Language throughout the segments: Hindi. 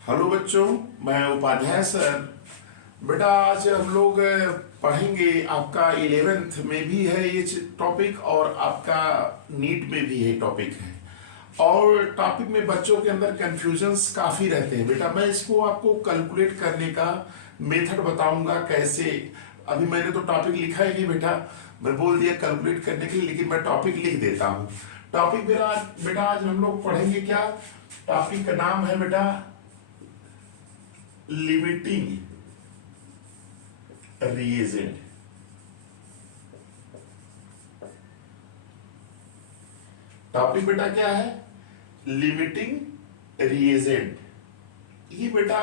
हेलो बच्चों, मैं उपाध्याय सर। बेटा आज हम लोग पढ़ेंगे। आपका 11th में भी है ये टॉपिक और आपका नीट में भी ये टॉपिक है। और टॉपिक में बच्चों के अंदर कंफ्यूजन्स काफ़ी रहते हैं। बेटा मैं इसको आपको कैलकुलेट करने का मेथड बताऊंगा कैसे। अभी मैंने तो टॉपिक लिखा ही नहीं बेटा, मैं बोल दिया कैलकुलेट करने के लिए, लेकिन मैं टॉपिक लिख देता हूँ। टॉपिक बेटा आज हम लोग पढ़ेंगे क्या। टॉपिक का नाम है बेटा लिमिटिंग रिएजेंट। टॉपिक बेटा क्या है? Limiting reagent. ये बेटा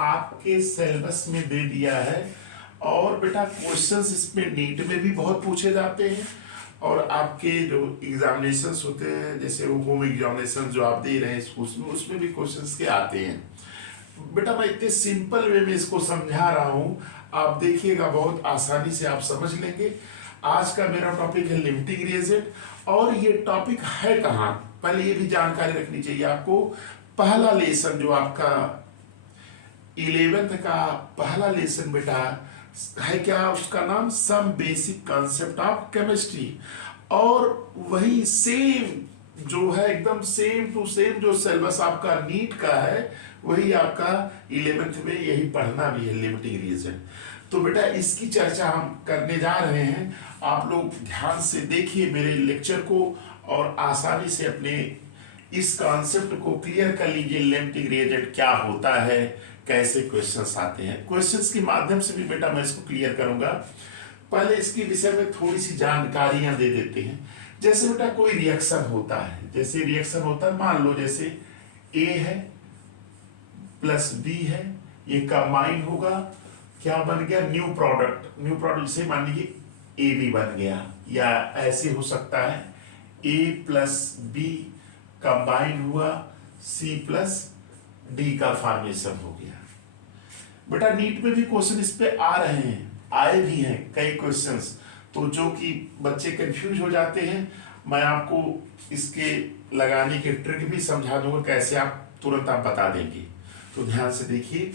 आपके सिलेबस में दे दिया है और बेटा क्वेश्चंस इसमें नीट में भी बहुत पूछे जाते हैं और आपके जो एग्जामिनेशंस होते हैं, जैसे वो होम एग्जामिनेशन जो आप दे रहे हैं उसमें भी क्वेश्चंस के आते हैं। बेटा मैं इतने सिंपल वे में इसको समझा रहा हूं, आप देखिएगा बहुत आसानी से आप समझ लेंगे। आज का मेरा टॉपिक है लिमिटिंग रिएजेंट। और ये टॉपिक है कहाँ, पहले ये भी जानकारी रखनी चाहिए आपको। पहला लेसन जो आपका 11th का पहला लेसन बेटा है क्या, उसका नाम some basic concept of chemistry. और वही सेम जो है, एकदम सेम टू सेम जो सिलेबस आपका नीट का है, वही आपका 11th में यही पढ़ना भी है, लिमिटिंग रिएजेंट। तो बेटा इसकी चर्चा हम करने जा रहे हैं। आप लोग ध्यान से देखिए मेरे लेक्चर को और आसानी से अपने इस कॉन्सेप्ट को क्लियर कर लीजिए। लिमिटिंग रिएजेंट क्या होता है, कैसे क्वेश्चंस आते हैं, क्वेश्चंस के माध्यम से भी बेटा मैं इसको क्लियर करूंगा। पहले इसके विषय में थोड़ी सी जानकारियां दे देते हैं। जैसे बेटा कोई रिएक्शन होता है, जैसे रिएक्शन होता है, मान लो जैसे ए है प्लस बी है, ये कंबाइन होगा, क्या बन गया, न्यू प्रोडक्ट। न्यू प्रोडक्ट से मान लीजिए ए बी बन गया, या ऐसे हो सकता है ए प्लस बी कंबाइन हुआ, सी प्लस डी का फॉर्मेशन हो गया। बेटा नीट में भी क्वेश्चन इस पे आ रहे हैं, आए भी हैं कई क्वेश्चंस, तो जो कि बच्चे कंफ्यूज हो जाते हैं, मैं आपको इसके लगाने के ट्रिक भी समझा दूंगा, कैसे आप तुरंत आप बता देंगे। तो ध्यान से देखिए।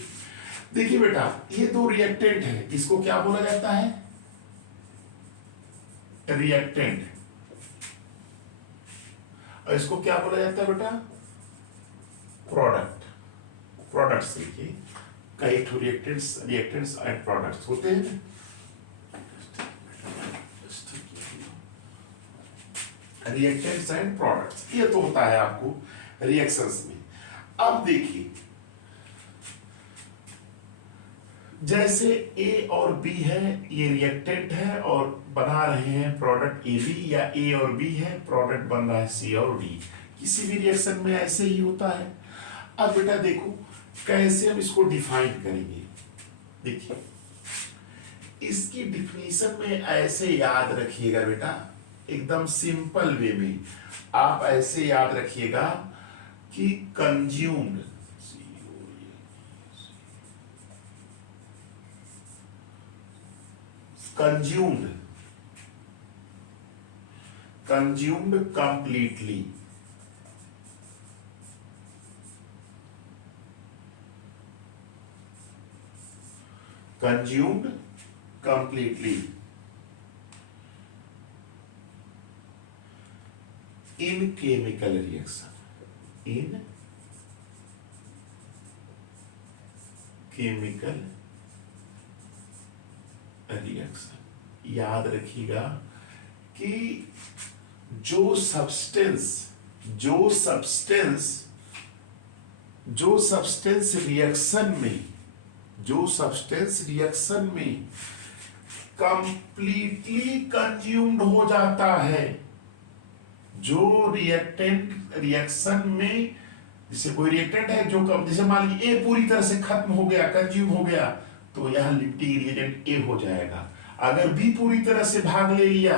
देखिए बेटा ये दो रिएक्टेंट है, इसको क्या बोला जाता है, रिएक्टेंट। और इसको क्या बोला जाता है बेटा, प्रोडक्ट। प्रोडक्ट्स देखिए, कई ठो रिएक्टेंट्स एंड प्रोडक्ट्स होते हैं। रिएक्टेंट्स एंड प्रोडक्ट्स, ये तो होता है आपको रिएक्शंस में। अब देखिए जैसे ए और बी है, ये रिएक्टेंट है और बना रहे हैं प्रोडक्ट ए बी, या ए और बी है, प्रोडक्ट बन रहा है सी और डी। किसी भी रिएक्शन में ऐसे ही होता है। अब बेटा देखो कैसे हम इसको डिफाइन करेंगे। देखिए इसकी डिफिनीशन में ऐसे याद रखिएगा बेटा, एकदम सिंपल वे में आप ऐसे याद रखिएगा कि consumed, consumed, consumed completely, consumed completely in chemical reaction, in chemical reaction. याद रखिएगा कि जो सब्सटेंस रिएक्शन में, जो सब्सटेंस रिएक्शन में कंप्लीटली कंज्यूम्ड हो जाता है, जो रिएक्टेंट रिएक्शन में, जैसे कोई रिएक्टेंट है जो जैसे मान लीजिए ए पूरी तरह से खत्म हो गया, कंज्यूम हो गया, तो यह लिमिटिंग रिएजेंट ए हो जाएगा। अगर बी पूरी तरह से भाग ले लिया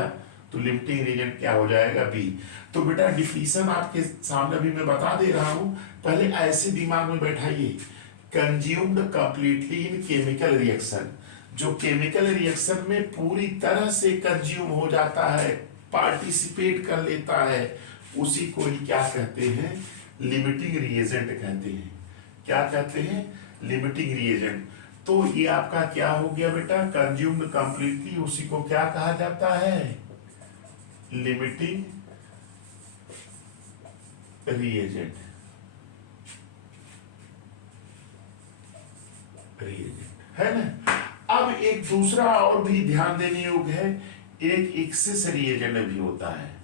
तो लिमिटिंग रिएजेंट क्या हो जाएगा, बी। तो बेटा डिफिनीशन आपके सामने अभी मैं बता दे रहा हूं, पहले ऐसे दिमाग में बैठाइए, consumed completely in chemical reaction, जो केमिकल रिएक्शन में पूरी तरह से कंज्यूम हो जाता है, पार्टिसिपेट कर लेता है, उसी को ही क्या कहते हैं, लिमिटिंग रिएजेंट कहते हैं। क्या कहते हैं, लिमिटिंग रिएजेंट। तो ये आपका क्या हो गया बेटा, कंज्यूम्ड कंप्लीटली, उसी को क्या कहा जाता है, लिमिटिंग रिएजेंट। है ना। अब एक दूसरा और भी ध्यान देने योग्य है, एक एक्सेस रिएजेंट भी होता है,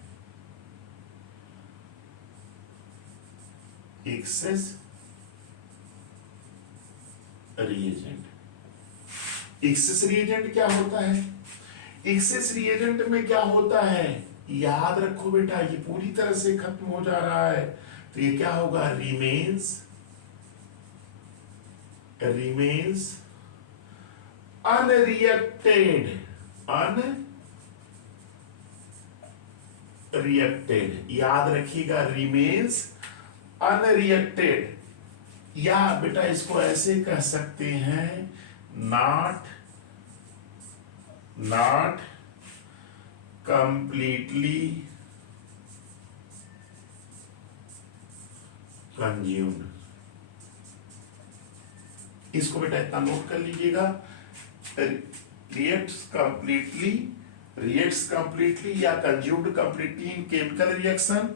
एक्सेस रिएजेंट। एक्सेस रिएजेंट क्या होता है, एक्सेस रिएजेंट में क्या होता है, याद रखो बेटा, ये पूरी तरह से खत्म हो जा रहा है, तो ये क्या होगा, रिमेन्स अनरिएक्टेड, अनरिएक्टेड, याद रखिएगा, रिमेन्स अनरिएक्टेड। या बेटा इसको ऐसे कह सकते हैं, नॉट कंप्लीटली कंज्यूम्ड। इसको बेटा इतना नोट कर लीजिएगा, रिएक्ट्स कंप्लीटली या consumed completely in chemical reaction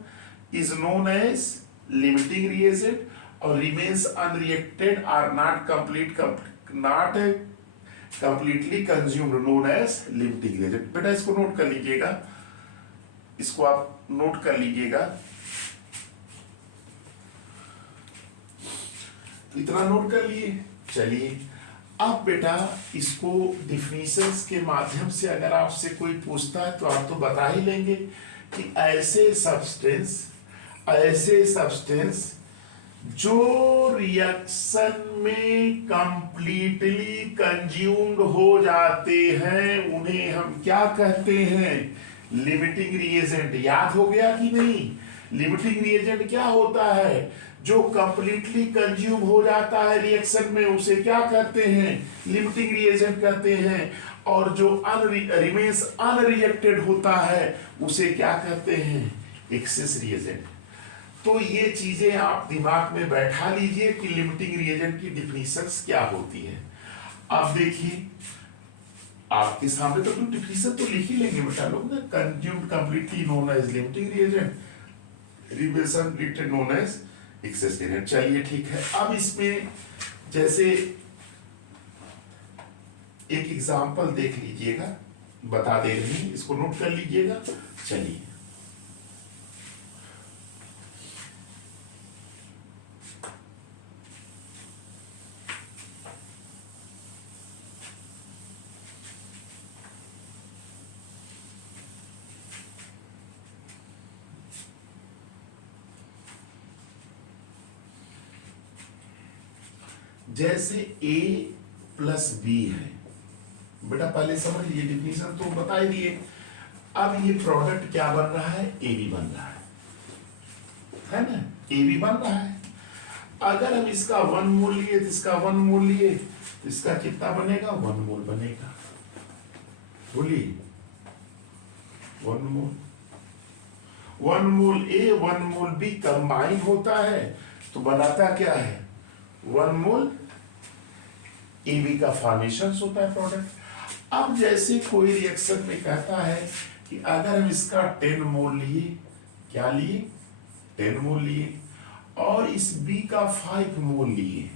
is known as limiting reagent, और remains unreacted are not completely consumed known as limiting reagent. बेटा इसको नोट कर लीजिएगा, इसको आप नोट कर लीजिएगा, इतना नोट कर लिए। चलिए अब बेटा इसको डिफिनीशंस के माध्यम से अगर आपसे कोई पूछता है तो आप तो बता ही लेंगे कि ऐसे सब्सटेंस जो रिएक्शन में कंप्लीटली कंज्यूम्ड हो जाते हैं उन्हें हम क्या कहते हैं, लिमिटिंग रिएजेंट। याद हो गया कि नहीं, लिमिटिंग रिएजेंट क्या होता है, जो कंप्लीटली कंज्यूम हो जाता है रिएक्शन में उसे क्या कहते हैं, लिमिटिंग रिएजेंट कहते हैं, और जो रिमेन्स अनरिएक्टेड होता है उसे क्या कहते हैं, एक्सेस रिएजेंट। तो ये चीजें आप दिमाग में बैठा लीजिए कि लिमिटिंग रिएजेंट की डिफिनीशंस क्या होती है। आप देखिए आपके सामने तो डिफिनीशन तो लिख ही लेंगे बेटा लोग ना, consumed completely known as limiting reagent, remains unreacted known as excess reagent. चलिए ठीक है, अब इसमें जैसे एक एग्जांपल देख लीजिएगा, बता दे रही हैं, इसको नोट कर लीजिएगा। चलिए जैसे A प्लस बी है, बेटा पहले समझ लीजिए, डिफिनीशन तो बता ही दिए। अब ये प्रोडक्ट क्या बन रहा है, ए बी बन रहा है ना, ए बी बन रहा है। अगर हम इसका 1 मोल लिए तो इसका 1 मोल लिए तो इसका कितना बनेगा, 1 मोल बनेगा, बोलिए 1 मोल, 1 मोल ए 1 मोल बी कंबाइन होता है तो बनाता क्या है, 1 मोल ए बी का फॉर्मेशन होता है प्रोडक्ट। अब जैसे कोई रिएक्शन में कहता है कि अगर हम इसका 10 मोल लिए, क्या लिए, 10 मोल लिए, और इस बी का 5 मोल लिए,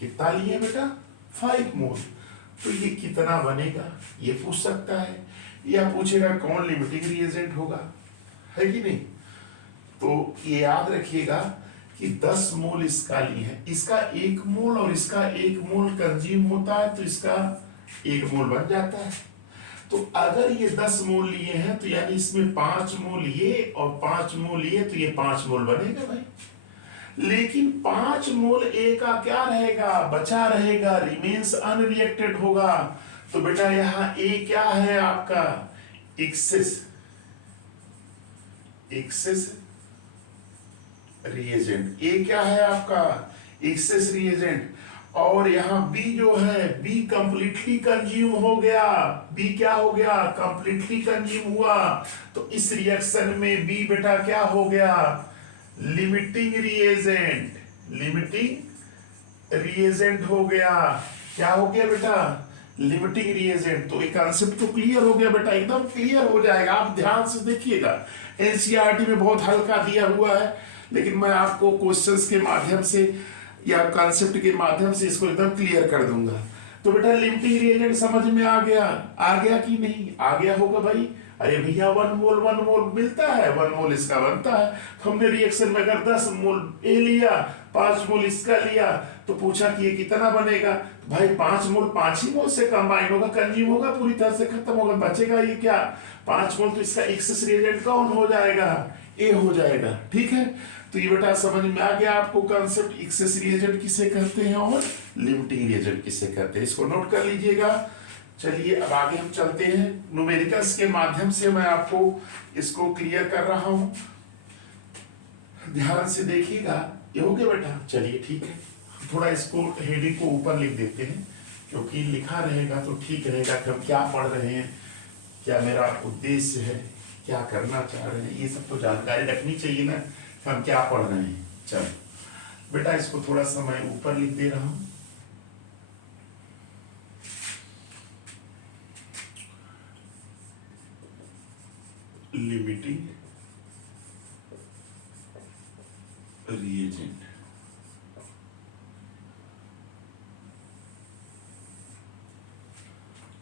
कितना लिए बेटा, 5 मोल, तो ये कितना बनेगा, ये पूछ सकता है, या पूछेगा कौन लिमिटिंग रिएजेंट होगा, है कि नहीं। तो ये याद रखिएगा कि 10 मोल इसका लिए है, इसका 1 मोल और इसका 1 मोल कंज्यूम होता है तो इसका 1 मोल बन जाता है। तो अगर ये 10 मोल लिए हैं तो यानी इसमें 5 मोल ये और 5 मोल ये, तो ये 5 मोल बनेगा भाई। लेकिन 5 मोल ए का क्या रहेगा, बचा रहेगा, रिमेन्स अनरिएक्टेड होगा। तो बेटा यहां ए क्या है आपका, एक्सेस रिएजेंट, ए क्या है आपका, एक्सेस रिएजेंट। और यहां बी जो है, बी कंप्लीटली कंज्यूम हो गया, बी क्या हो गया, कंप्लीटली कंज्यूम हुआ, तो इस रिएक्शन में बी बेटा क्या हो गया, लिमिटिंग रिएजेंट, लिमिटिंग रिएजेंट हो गया। क्या हो गया बेटा? Limiting reagent. तो ये कॉन्सेप्ट तो क्लियर हो गया बेटा, एकदम क्लियर हो जाएगा। आप ध्यान से देखिएगा, एनसीईआरटी में बहुत हल्का दिया हुआ है, लेकिन मैं आपको क्वेश्चंस के माध्यम से या कॉन्सेप्ट के माध्यम से इसको एकदम क्लियर कर दूंगा। तो बेटा लिमिटिंग रिएजेंट समझ में आ गया कि नहीं? आ गया होगा भाई। अरे भैया 1 मोल मिलता है, 1 मोल इसका बनता है। तो हमने रिएक्शन में अगर 10 मोल ए लिया, 5 मोल इसका लिया, तो पूछा कि ये कितना बनेगा? तो भाई 5 मोल 5 ही मोल से कंबाइन होगा, कंज्यूम होगा, पूरी तरह से खत्म होगा, बचेगा ये क्या? 5 मोल। तो इसका एक्सेस रिएजेंट कौन हो जाएगा? ए हो जाएगा। ठीक है, तो ये बेटा समझ में आ गया आपको कॉन्सेप्ट, एक्सेस रिएजेंट किसे कहते हैं और लिमिटिंग रिएजेंट किसे कहते हैं। इसको नोट कर लीजिएगा। चलिए अब आगे हम चलते हैं, न्यूमेरिकल्स के माध्यम से मैं आपको इसको क्लियर कर रहा हूं, ध्यान से देखिएगा। ये हो गया बेटा? चलिए ठीक है, थोड़ा इसको हेडिंग को ऊपर लिख देते हैं, क्योंकि लिखा रहेगा तो ठीक रहेगा कि हम क्या पढ़ रहे हैं, क्या मेरा उद्देश्य है, क्या करना चाह रहे हैं, ये सब तो जानकारी रखनी चाहिए ना कि हम क्या पढ़ रहे हैं। चलो बेटा इसको थोड़ा सा मैं ऊपर लिख दे रहा हूं। Limiting reagent,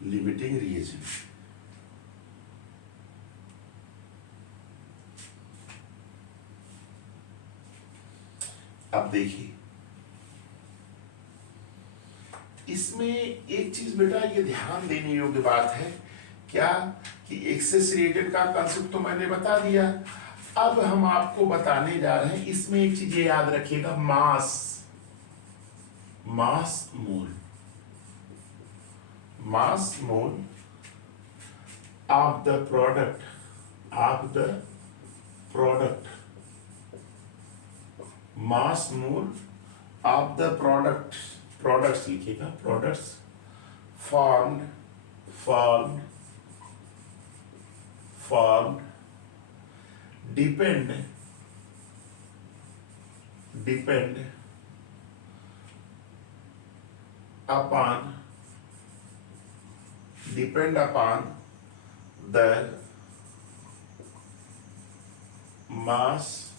limiting reagent. अब देखिए इसमें एक चीज बेटा ये ध्यान देने योग्य बात है, क्या कि एक्सेस रिएजेंट का कंसेप्ट तो मैंने बता दिया। अब हम आपको बताने जा रहे हैं, इसमें एक चीज ये याद रखिएगा, mass, mass mole, mass mole of the product, of the product, mass mole of the product, products लिखिएगा, products formed, formed, formed depend, depend upon, depend upon the mass,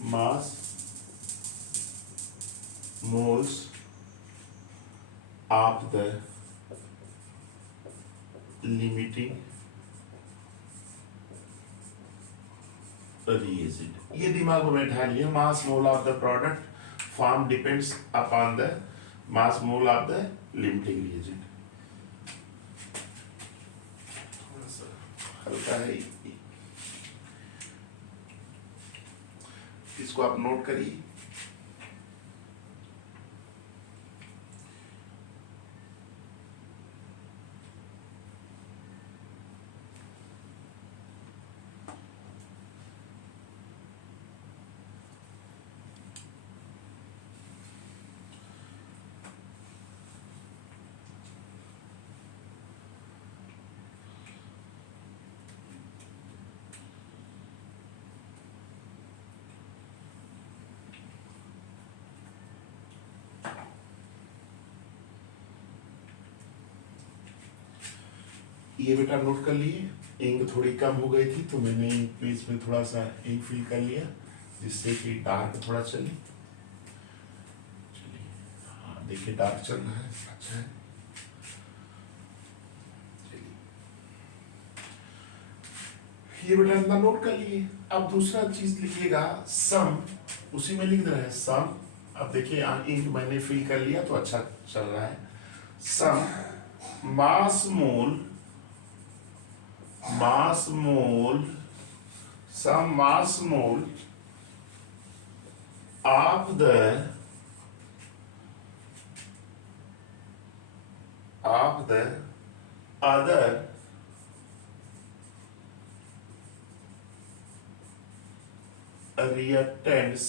mass moles of the limiting reagent। ये दिमाग में बैठा लिया, mass mole of the product form depends upon the mass mole of the limiting reagent. थोड़ा सा हल्का है, इसको आप नोट करिए। ये बेटा नोट कर लिए, इंक थोड़ी कम हो गई थी तो मैंने पेज में थोड़ा सा इंक फिल कर लिया, जिससे कि डार्क थोड़ा चले। चलिए हाँ देखिए डार्क चल रहा है, अच्छा है। चलिए ये बेटा अंदर नोट कर लिए। अब दूसरा चीज लिखिएगा, सम, उसी में लिख दे रहे हैं सम। अब देखिए इंक मैंने फिल कर लिया तो अच्छा चल रहा है। सम मास मोल, mass mole, some mass mole of the other reactants,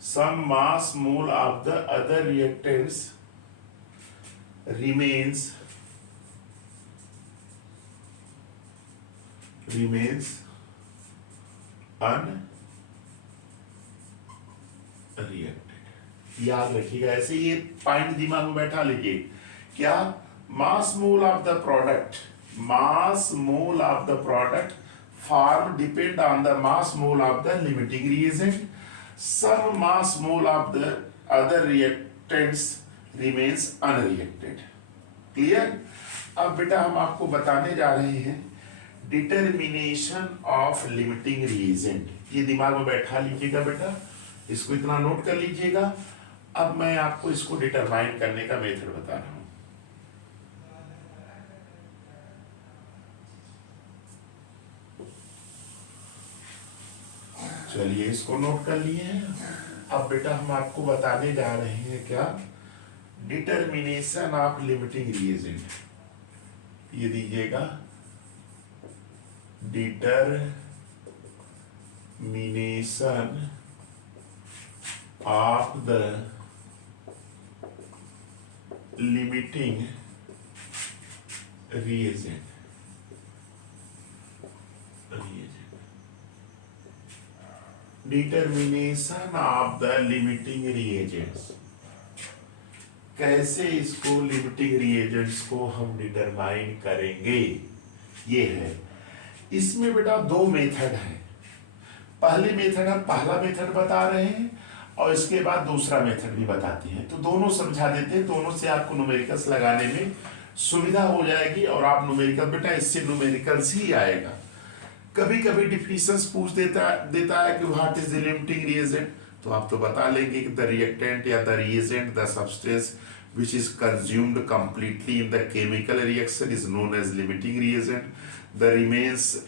some mass mole of the other reactants remains reacted. याद रखिएगा, ऐसे ये पॉइंट दिमाग में बैठा लीजिए। क्या? Mass mole of the product, mass mole of the product formed depend on the mass mole of the limiting reagent. Some mass mole of the other reactants remains unreacted. Clear? अब बेटा हम आपको बताने जा रहे हैं डिटर्मिनेशन ऑफ लिमिटिंग रिएजेंट। ये दिमाग में बैठा लीजिएगा बेटा, इसको इतना नोट कर लीजिएगा। अब मैं आपको इसको डिटरमाइन करने का मेथड बता रहा हूं। चलिए इसको नोट कर लिए हैं। अब बेटा हम आपको बताने जा रहे हैं क्या? Determination of limiting reagent. ये दीजिएगा, determination of the limiting reagent. Determination of the limiting reagents. कैसे इसको लिमिटिंग रिएजेंट्स को हम डिटरमाइन करेंगे, ये है। इसमें बेटा दो मेथड है। पहले मेथड हम पहला मेथड बता रहे हैं और इसके बाद दूसरा मेथड भी बताते हैं, तो दोनों समझा देते हैं। दोनों से आपको न्यूमेरिकल्स लगाने में सुविधा हो जाएगी और आप न्यूमेरिकल, बेटा इससे न्यूमेरिकल्स ही आएगा। कभी कभी डिफिनेशंस पूछ देता है कि what is the limiting reagent, तो आप तो बता लेंगे कि द रिएक्टेंट या the reagent, the substance which is consumed completely in the chemical reaction is known as limiting reagent. The remains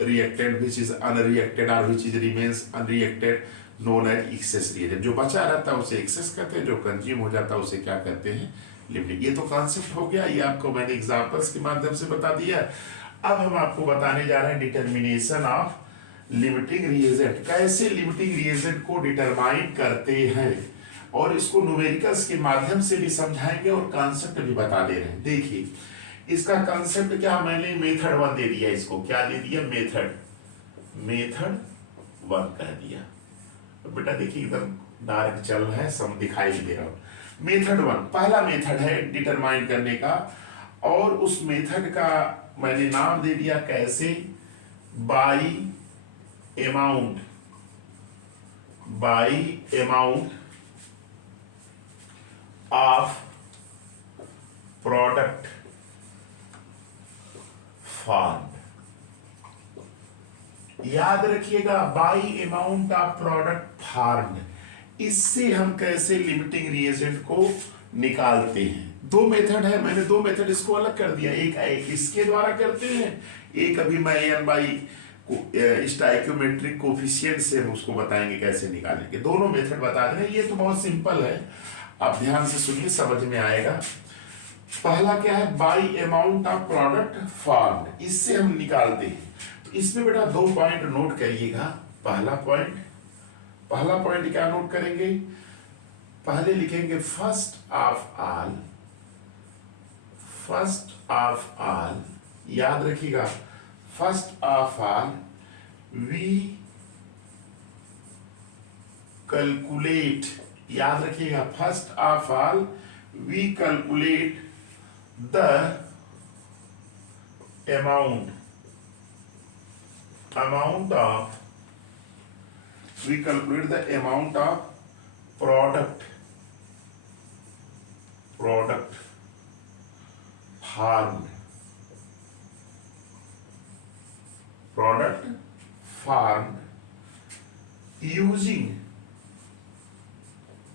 reactant which is unreacted or which is remains unreacted known as excess reagent. जो बचा रहता है उसे excess कहते हैं, जो कंज्यूम हो जाता है उसे क्या कहते हैं? लिमिटिंग। ये तो कॉन्सेप्ट हो गया, ये आपको मैंने एग्जांपल्स के माध्यम से बता दिया। अब हम आपको बताने जा रहे हैं डिटर्मिनेशन ऑफ लिमिटिंग रिएजेंट। कैसे लिमिटिंग रिएजेंट को डिटरमाइन करते हैं और इसको न्यूमेरिकल्स के माध्यम से भी समझाएंगे और कॉन्सेप्ट भी बता दे रहे हैं। देखिए इसका कॉन्सेप्ट क्या, मैंने मेथड 1 दे दिया, इसको क्या दे दिया? मेथड 1 कह दिया। तो बेटा देखिए एकदम डार्क चल रहा है, सब दिखाई दे रहा हूं। मेथड 1 पहला मेथड है डिटरमाइन करने का, और उस मेथड का मैंने नाम दे दिया कैसे? By amount of product formed. याद रखिएगा, by amount of product formed. इससे हम कैसे लिमिटिंग रिएजेंट को निकालते हैं। दो मेथड है, मैंने दो मेथड इसको अलग कर दिया। एक इसके द्वारा करते हैं, एक अभी मैं एन बाई स्टाइक्योमेट्रिक कोफिशिएंट से हम उसको बताएंगे कैसे निकालेंगे। दोनों मेथड बता रहे हैं। ये तो बहुत सिंपल है, आप ध्यान से सुनिए, समझ में आएगा। पहला क्या है? By amount of product formed. इससे हम निकालते हैं। तो इसमें बेटा दो पॉइंट नोट करिएगा। पहला पॉइंट क्या नोट करेंगे? पहले लिखेंगे फर्स्ट ऑफ ऑल। याद रखिएगा, first of all we calculate. याद रखिएगा, first of all we calculate the amount of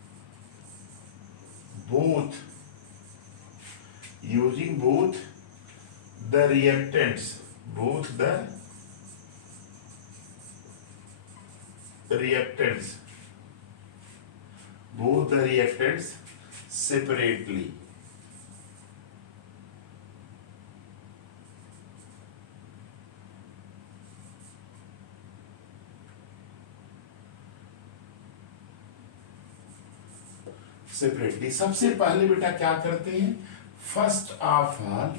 product farmed using both the reactants, separately. सबसे पहले बेटा क्या करते हैं? First of all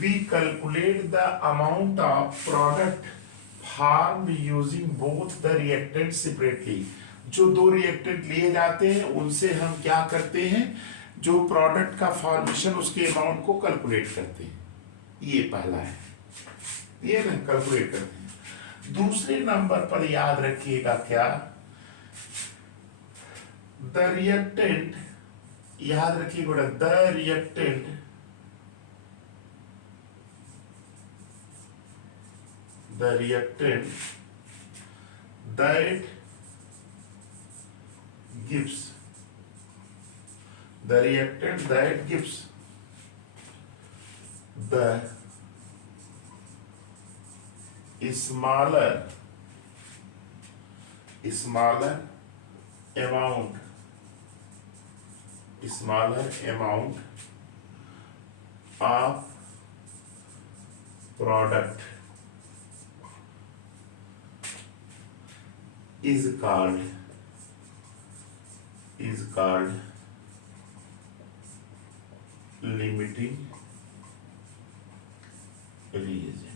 we calculate the amount of product formed using both the reactant separately. जो दो रिएक्टेंट लिए जाते हैं उनसे हम क्या करते हैं, जो प्रोडक्ट का फॉर्मेशन उसके अमाउंट को कैलकुलेट करते हैं। ये पहला है, ये ना कैलकुलेट करते हैं। दूसरे नंबर पर याद रखिएगा क्या, द रिएक्टेंट, याद रखिए बेटा, the reactant that gives the reactant that gives the smaller amount of product is called limiting reagent।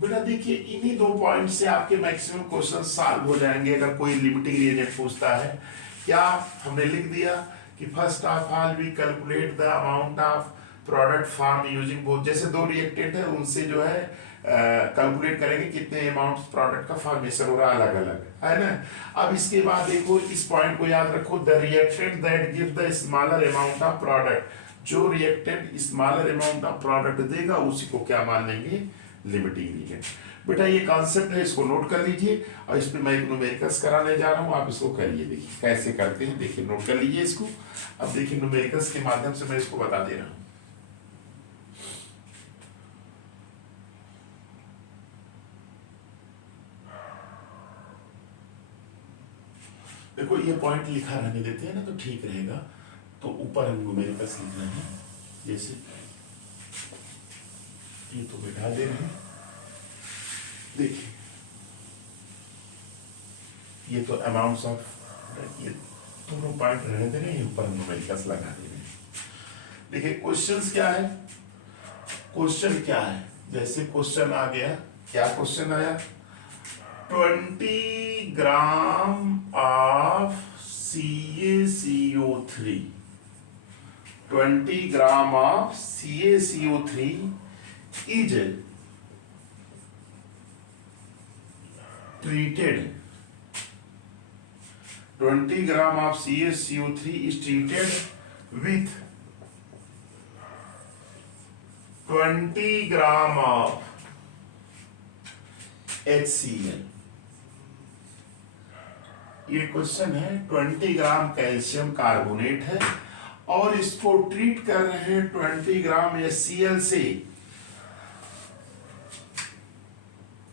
बेटा देखिए इन्हीं दो पॉइंट से आपके मैक्सिमम क्वेश्चन सॉल्व हो जाएंगे अगर कोई लिमिटिंग रिएजेंट पूछता है। क्या हमने लिख दिया कि first of all we calculate the amount of product form using both, जैसे दो रिएक्टेंट है उनसे जो है कैलकुलेट करेंगे कितने अमाउंट प्रोडक्ट का फॉर्मेशन हो रहा है अलग अलग, है ना। अब इसके बाद देखो इस पॉइंट को याद रखो, the reactant that give the smaller amount of product, जो reactant smaller amount of product देगा उसी को क्या मान लेंगे, लिमिटिंग रिएजेंट। बेटा ये कॉन्सेप्ट है, इसको नोट कर लीजिए और इस पे मैं एक न्यूमेरिकल्स कराने जा रहा हूँ, आप इसको करिए, देखिए कैसे करते हैं, देखिए नोट कर लीजिए इसको। अब देखिए न्यूमेरिकल्स के माध्यम से मैं इसको बता दे रहा हूँ। देखो ये पॉइंट लिखा रहने देते हैं ना तो ठीक रहेगा, तो ऊपर हम न्यूमेरिकल्स लिख रहे हैं, जैसे ये तो बिठा दे रहे हैं, देखिए ये तो अमाउंट्स ऑफ, ये दोनों पॉइंट रहने दे रहे हैं, ऊपर हम न्यूमेरिकल्स लगा दे रहे हैं। देखिए क्वेश्चंस क्या है, क्वेश्चन क्या है, जैसे क्वेश्चन आ गया, क्या क्वेश्चन आया, 20 gram of CaCO3, 20 gram of CaCO3 is treated, 20 gram of CaCO3 is treated with 20 gram of HCl। ये क्वेश्चन है, 20 ग्राम कैल्शियम कार्बोनेट है और इसको ट्रीट कर रहे हैं 20 ग्राम HCl से।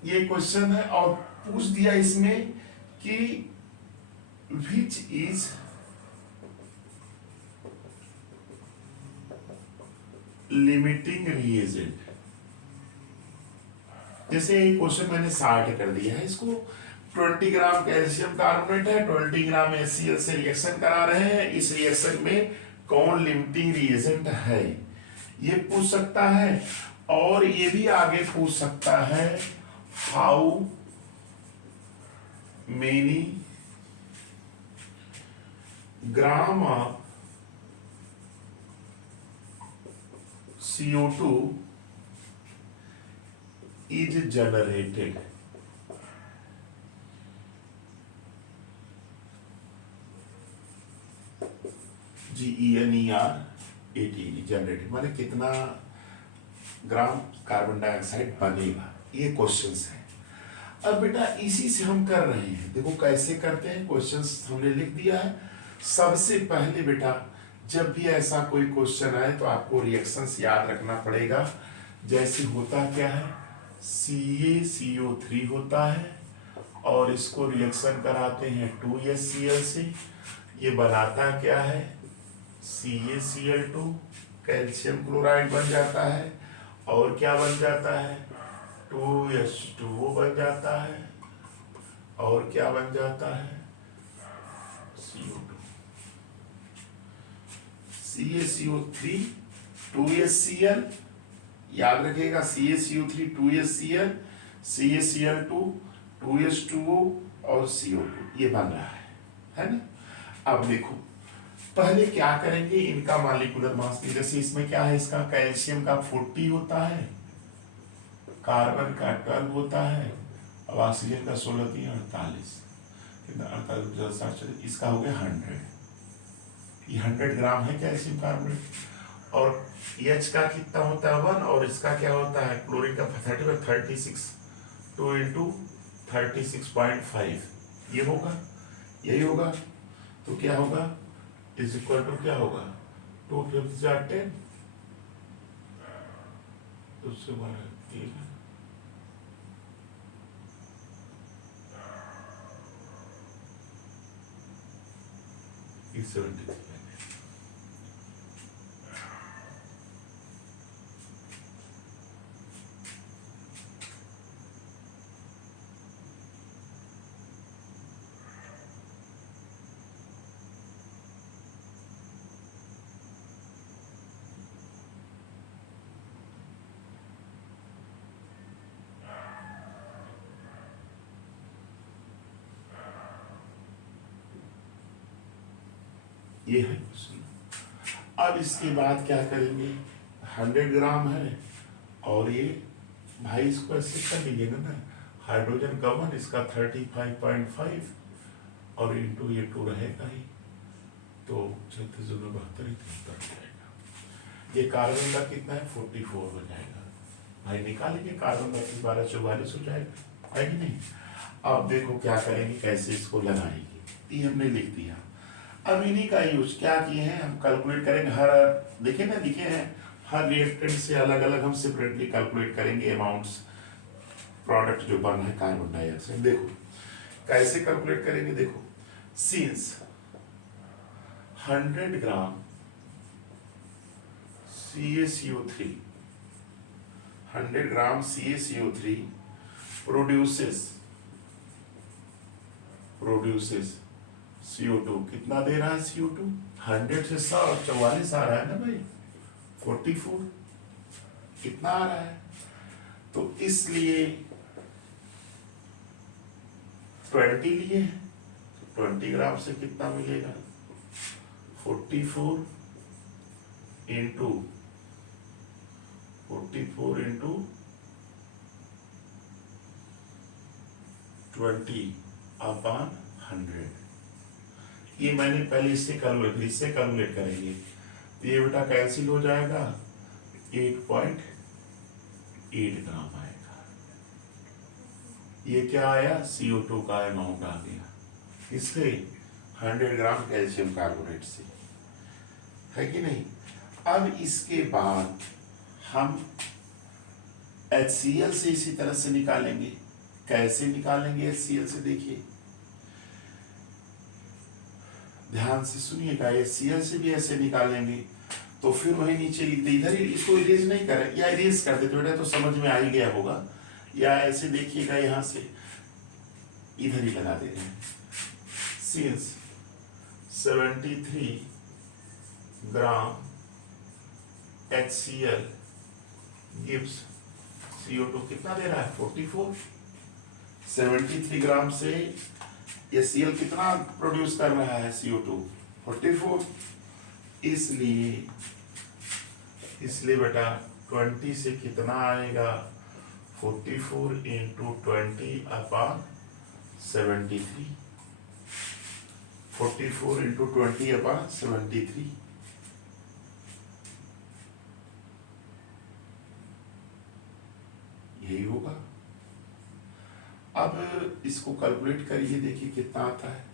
ये क्वेश्चन है और पूछ दिया इसमें कि विच इज लिमिटिंग रिएजेंट। जैसे ये क्वेश्चन मैंने 60 कर दिया है, इसको 20 ग्राम कैल्शियम कार्बोनेट है, 20 ग्राम HCl से रिएक्शन करा रहे हैं, इस रिएक्शन में कौन लिमिटिंग रिएजेंट है ये पूछ सकता है। और ये भी आगे पूछ सकता है, how many gram of CO2 is generated। GENER generated माने कितना ग्राम कार्बन डाइऑक्साइड बनेगा, ये क्वेश्चंस है। अब बेटा इसी से हम कर रहे हैं, देखो कैसे करते हैं, क्वेश्चंस हमने लिख दिया है। सबसे पहले बेटा जब भी ऐसा कोई क्वेश्चन आए तो आपको रिएक्शंस याद रखना पड़ेगा। जैसे होता क्या है, CaCO3 होता है और इसको रिएक्शन कराते हैं 2HCl से, ये बनाता क्या है, CaCl2, कैल्शियम क्लोराइड बन जाता है और क्या बन जाता है, 2H2O बन जाता है और क्या बन जाता है, CO2। CaCO3 2HCl, याद रखिएगा CaCO3 2HCl, CaCl2 2H2O और CO2 ये बन रहा है ना। अब देखो पहले क्या करेंगे, इनका मॉलिक्यूलर मास, जैसे इसमें क्या है, इसका कैल्शियम का 40 होता है, कार्बन का 12 होता है, और ऑक्सीजन का 16 3 48, कितना 48, इसका हो गया 100, ये 100 ग्राम है कैल्शियम कार्बोनेट। और H का कितना होता है 1, और इसका क्या होता है क्लोरीन का 36, 2 इंटू 36.5, ये होगा, यही होगा। तो क्या होगा इज इक्वल टू क्या होगा 2 5 10, उससे 73। ये है क्वेश्चन। अब इसके बाद क्या करेंगे, 100 ग्राम है, और ये भाई इसको ऐसे कर लीजिएगा ना, हाइड्रोजन का 1, इसका 35.5, और इंटू ये 2 रहेगा ही, तो 36 में 72 जाएगा। ये कार्बन का कितना है 44 हो जाएगा, भाई निकालेंगे कार्बन का 12 44 हो जाएगा, है कि नहीं। अब देखो क्या करेंगे, कैसे इसको लगाएंगे, ये हमने लिख दिया। अब इन्हीं का यूज क्या किए हैं, हम कैलकुलेट करेंगे, हर देखे ना लिखे हैं, हर रिएक्टेंट से अलग अलग हम सेपरेटली कैलकुलेट करेंगे अमाउंट्स, प्रोडक्ट जो बन है कार्बन डाइऑक्साइड। देखो कैसे कैलकुलेट करेंगे, देखो सिंस 100 ग्राम CaCO3, 100 ग्राम CaCO3 प्रोड्यूसेस CO2, कितना दे रहा है CO2, 100 से 144 आ रहा है ना भाई, 44 कितना आ रहा है, तो इसलिए 20 लिए, 20 ग्राम से कितना मिलेगा 44 इंटू 20/100, ये मैंने पहले इससे कैलकुलेट करेंगे, तो ये बेटा कैंसिल हो जाएगा, 8.8 ग्राम आएगा। ये क्या आया CO2 का अमाउंट आ गया, इससे 100 ग्राम कैल्शियम कार्बोनेट से, है कि नहीं। अब इसके बाद हम HCl से इसी तरह से निकालेंगे। कैसे निकालेंगे HCl से, देखिए ध्यान से सुनिएगा, HCl से भी ऐसे निकालेंगे, तो फिर वही नीचे लिख दे, इधर ही इसको इरेज नहीं करें, या इरेज कर देते बेटा तो समझ में आ ही गया होगा, या ऐसे देखिएगा यहाँ से इधर ही लगा दे रहे हैं, सिंस 73 ग्राम HCl गिव्स CO2 कितना दे रहा है 44, 73 ग्राम से HCl कितना प्रोड्यूस कर रहा है CO2 44, इसलिए बेटा 20 से कितना आएगा 44 इंटू 20/73, 44 इंटू 20/73, यही होगा। अब इसको कैलकुलेट करिए, देखिए कितना आता है,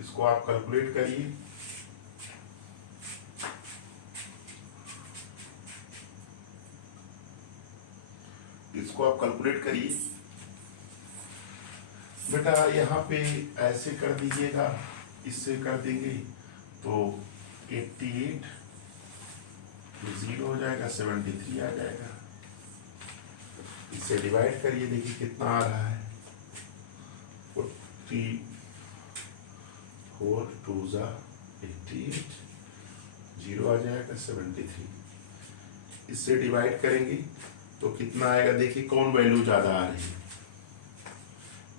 इसको आप कैलकुलेट करिए, इसको आप कैलकुलेट करिए बेटा, यहाँ पे ऐसे कर दीजिएगा, इससे कर देंगे तो 88 0 हो जाएगा, 73 आ जाएगा, इसे डिवाइड करिए, देखिए कितना आ रहा है 44 2 88, 0 आ जाएगा 73, इससे डिवाइड करेंगे तो कितना आएगा, देखिए कौन वैल्यू ज्यादा आ रही है।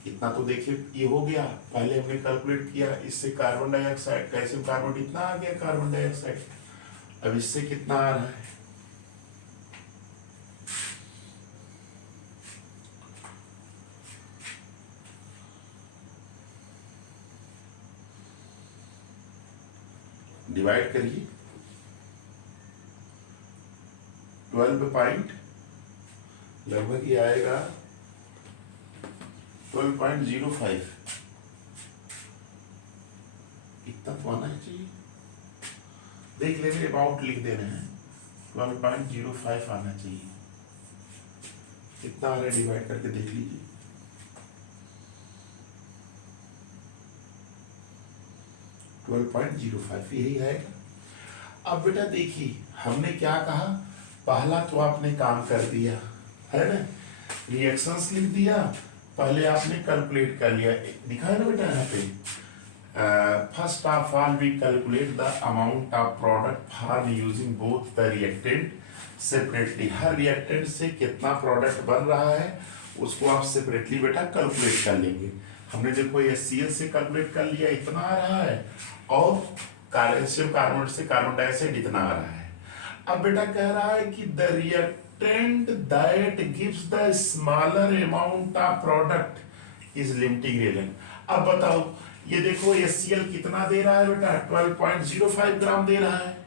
इतना तो देखिए ये हो गया, पहले हमने कैलकुलेट किया, इससे कार्बन डाइऑक्साइड, कैल्शियम कार्बोनेट इतना आ गया कार्बन डाइऑक्साइड। अब इससे कितना आ रहा है, डिवाइड करिए, 12 पॉइंट लगभग ये आएगा 12.05, इतना तो आना ही चाहिए। देख ले रहे, अबाउट लिख दे रहे हैं, 12.05 आना चाहिए। कितना आ रहा है डिवाइड करके देख लीजिए। $12.05 यही आएगा। अब बेटा देखिए हमने क्या कहा, पहला तो आपने काम कर दिया है ना, रिएक्शंस लिख दिया, पहले आपने कैलकुलेट कर लिया, दिखा है ना बेटा यहाँ पे, first of all we calculate the amount of product for using both the reactant separately. हर रिएक्टेंट से कितना प्रोडक्ट बन रहा है उसको आप सेपरेटली बेटा कैलकुलेट कर लेंगे। हमने देखो HCl से कैलकुलेट कर लिया, इतना आ रहा है, और कैल्शियम कार्बोनेट से कार्बन डाइऑक्साइड इतना आ रहा है। अब बेटा कह रहा है कि the reactant that gives the smaller amount of product is limiting reagent. अब बताओ ये देखो HCl कितना दे रहा है बेटा, 12.05 ग्राम दे रहा है,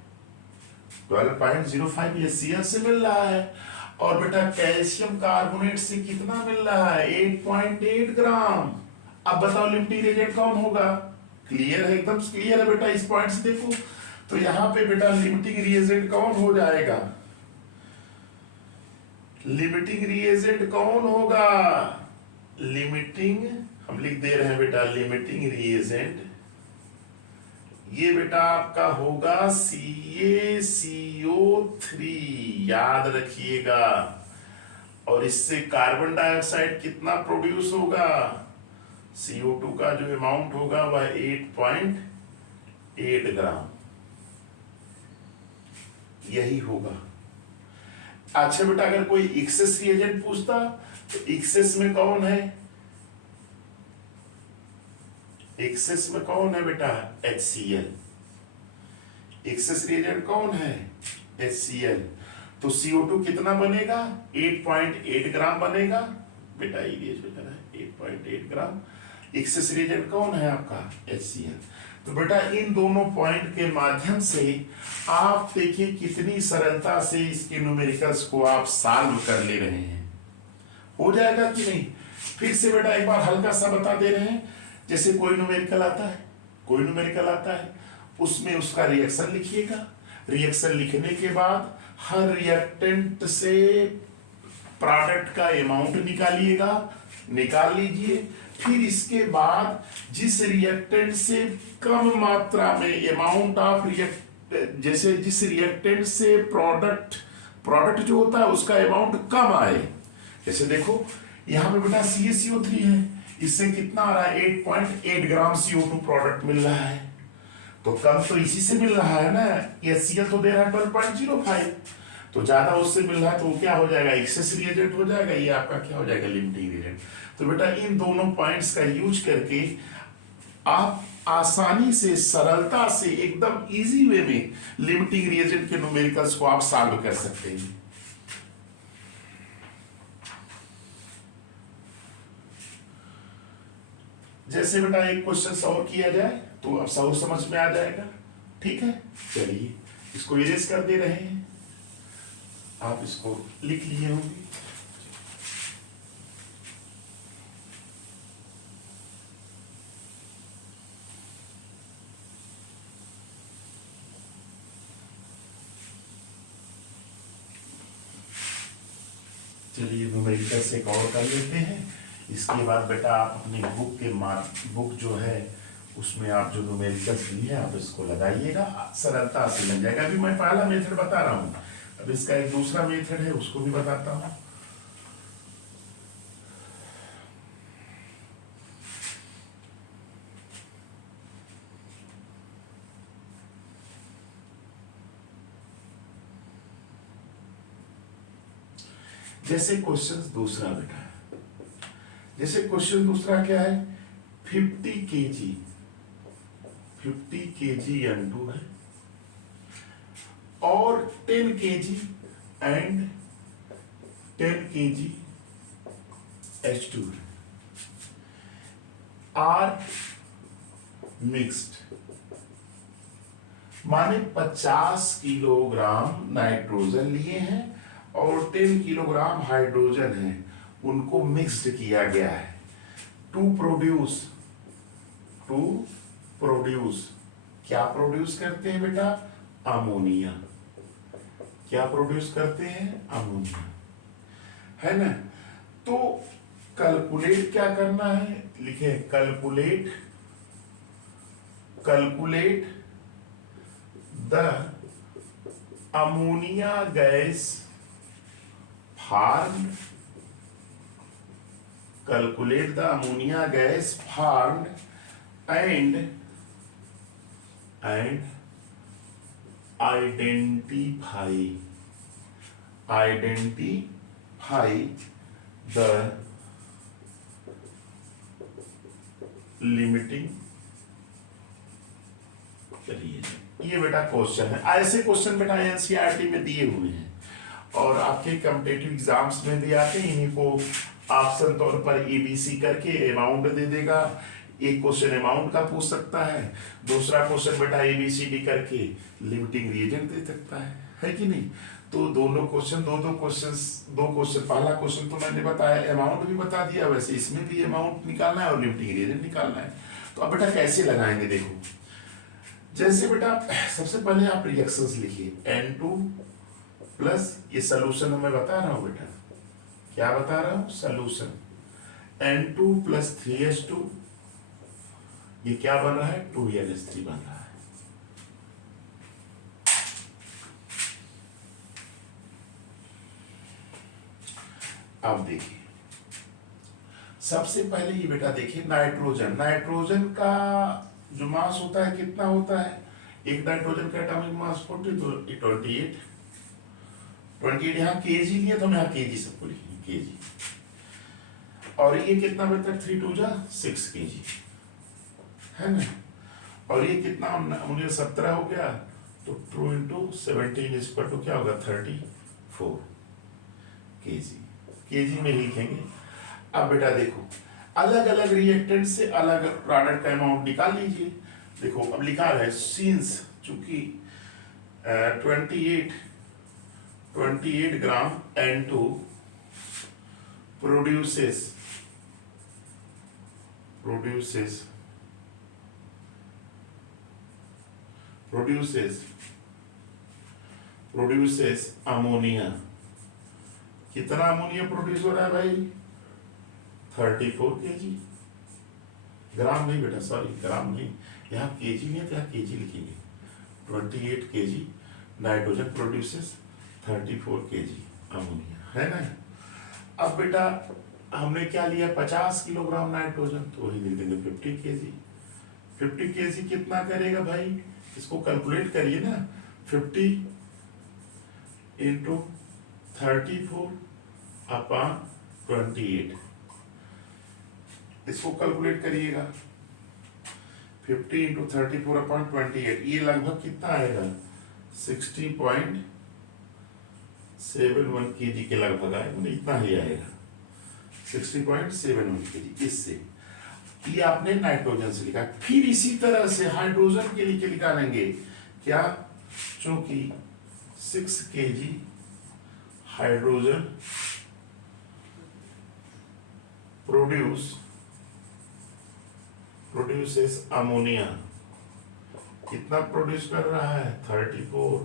12.05 HCl से मिल रहा है, और बेटा कैल्शियम कार्बोनेट से कितना मिल रहा है, 8.8 ग्राम। अब बताओ लिमिटिंग रिएजेंट कौन होगा, क्लियर है, एकदम क्लियर है बेटा, इस पॉइंट से देखो तो यहाँ पे बेटा लिमिटिंग रिएजेंट कौन हो जाएगा, लिमिटिंग रिएजेंट कौन होगा, लिमिटिंग हम लिख दे रहे हैं बेटा, लिमिटिंग रिएजेंट ये बेटा आपका होगा CaCO3, याद रखिएगा। और इससे कार्बन डाइऑक्साइड कितना प्रोड्यूस होगा, CO2 का जो अमाउंट होगा वह 8.8 ग्राम, यही होगा। अच्छा बेटा अगर कोई एक्सेस रिएजेंट पूछता तो एक्सेस में कौन है, एक्सेस में कौन है बेटा, HCl, एक्सेस रिएजेंट कौन है, HCl। तो CO2 कितना बनेगा, 8.8 ग्राम बनेगा बेटा, ये जो है 8.8 ग्राम। एक्सेस रिएजेंट कौन है आपका, HCl। तो बेटा इन दोनों पॉइंट के माध्यम से आप देखिए कितनी सरलता से इसके न्यूमेरिकल्स को आप सॉल्व कर ले रहे हैं, हो जाएगा कि नहीं। फिर से बेटा एक बार हल्का सा बता दे रहे हैं, जैसे कोई न्यूमेरिकल आता है, कोई न्यूमेरिकल आता है, उसमें उसका रिएक्शन लिखिएगा, रिएक्शन लिखने के बाद हर रिएक्टेंट से प्रोडक्ट का अमाउंट निकालिएगा, निकाल लीजिए। फिर इसके बाद जिस रिएक्टेंट से कम मात्रा में अमाउंट ऑफ जैसे जिस रिएक्टेंट से प्रोडक्ट जो होता है उसका अमाउंट कम आए, जैसे देखो यहाँ पे बेटा CaCO3 है, इससे कितना आ रहा है, 8.8 ग्राम CO2 प्रोडक्ट मिल रहा है, तो कम तो इसी से मिल रहा है ना, HCl तो दे रहा है 12.05, तो ज्यादा उससे मिल रहा है, तो क्या हो जाएगा, एक्सेस रिएजेंट हो जाएगा, ये आपका क्या हो जाएगा, लिमिटिंग रिएजेंट। तो बेटा इन दोनों पॉइंट्स का यूज करके आप आसानी से, सरलता से, एकदम इजी वे में लिमिटिंग रिएजेंट के न्यूमेरिकल्स को आप सॉल्व कर सकते हैं। जैसे बेटा एक क्वेश्चन और किया जाए तो अब और समझ में आ जाएगा, ठीक है। चलिए इसको इरेज कर दे रहे हैं, आप इसको लिख लिए होंगे। चलिए न्यूमेरिकल से एक और कर लेते हैं, इसके बाद बेटा आप अपने बुक जो है उसमें आप जो न्यूमेरिकल्स लिए आप इसको लगाइएगा, सरलता से लग जाएगा। अभी मैं पहला मेथड बता रहा हूँ, अब इसका एक दूसरा मेथड है उसको भी बताता हूँ। जैसे क्वेश्चन दूसरा बेटा, जैसे क्वेश्चन दूसरा क्या है, 50 kg, 50 kg N2 है और 10 kg and 10 kg H2 are mixed, माने 50 किलोग्राम नाइट्रोजन लिए हैं और 10 किलोग्राम हाइड्रोजन है, उनको मिक्स्ड किया गया है टू प्रोड्यूस क्या प्रोड्यूस करते हैं बेटा, अमोनिया। क्या प्रोड्यूस करते हैं, अमोनिया, है ना। तो कैलकुलेट क्या करना है, लिखे calculate the ammonia gas formed, calculate the ammonia gas formed and identify the limiting reason. ये बेटा क्वेश्चन है, ऐसे क्वेश्चन बेटा एनसीईआरटी में दिए हुए हैं और आपके कॉम्पिटिटिव एग्जाम्स में भी आते हैं। इन्हीं को ऑप्शन तौर पर एबीसी करके अमाउंट दे देगा। एक क्वेश्चन अमाउंट का पूछ सकता है, दूसरा क्वेश्चन बेटा एबीसीडी करके लिमिटिंग रीजन दे सकता है कि नहीं। तो दोनों क्वेश्चन दो क्वेश्चन, पहला क्वेश्चन तो मैंने बताया, अमाउंट भी बता दिया, वैसे इसमें भी अमाउंट निकालना है और लिमिटिंग रीजन निकालना है। तो अब बेटा कैसे लगाएंगे, देखो जैसे बेटा सबसे पहले आप रिएक्शंस लिखिए, N2 प्लस, ये सोल्यूशन मैं बता रहा हूं बेटा, क्या बता रहा हूं, सोल्यूशन, N2 प्लस 3H2, ये क्या बन रहा है, 2NH3 बन रहा है। अब देखिए सबसे पहले ये बेटा देखिए नाइट्रोजन का जो मास होता है कितना होता है, एक नाइट्रोजन का एटॉमिक मास 40, तो 28 यहाँ केजी लिया तो हम यहाँ केजी सबको लिखेंगे, केजी। और ये कितना बेटा, 3 2 जा 6 केजी, है ना। और ये कितना 17 हो गया, तो 2 into 17 इज इक्वल टू क्या होगा, 34 केजी, केजी में लिखेंगे। अब बेटा देखो अलग अलग रिएक्टेंट से अलग प्रोडक्ट का अमाउंट निकाल लीजिए। देखो अब लिखा है सिंस चूंकि 28 ग्राम N2 प्रोड्यूसेस अमोनिया, कितना अमोनिया प्रोड्यूस हो रहा है भाई, 34 केजी, ग्राम नहीं बेटा, सॉरी ग्राम नहीं, यहाँ केजी नहीं है तो यहाँ केजी लिखेंगे। 28 KG nitrogen produces 34 KG ammonia, है ना। अब बेटा हमने क्या लिया, 50 किलोग्राम नाइट्रोजन, तो वही लिख देंगे 50 केजी। 50 केजी कितना करेगा भाई, इसको कैलकुलेट करिए ना, 50 इंटू 34 अपॉन 28, इसको कैलकुलेट करिएगा। 50 इंटू 34 अपॉन 28, ये लगभग कितना आएगा, 60.71 केजी के लगभग आएगा, इतना ही आएगा, 60.71 केजी। इससे ये आपने नाइट्रोजन से लिखा। फिर इसी तरह से हाइड्रोजन के लिए निकालेंगे, क्या, चूंकि 6 केजी हाइड्रोजन प्रोड्यूसेस अमोनिया, कितना प्रोड्यूस कर रहा है, 34।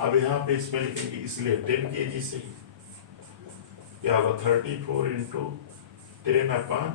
अब यहाँ पे इसमें लिखेंगे, इसलिए 10 केजी से क्या होगा, 34 इंटू 10 अपॉन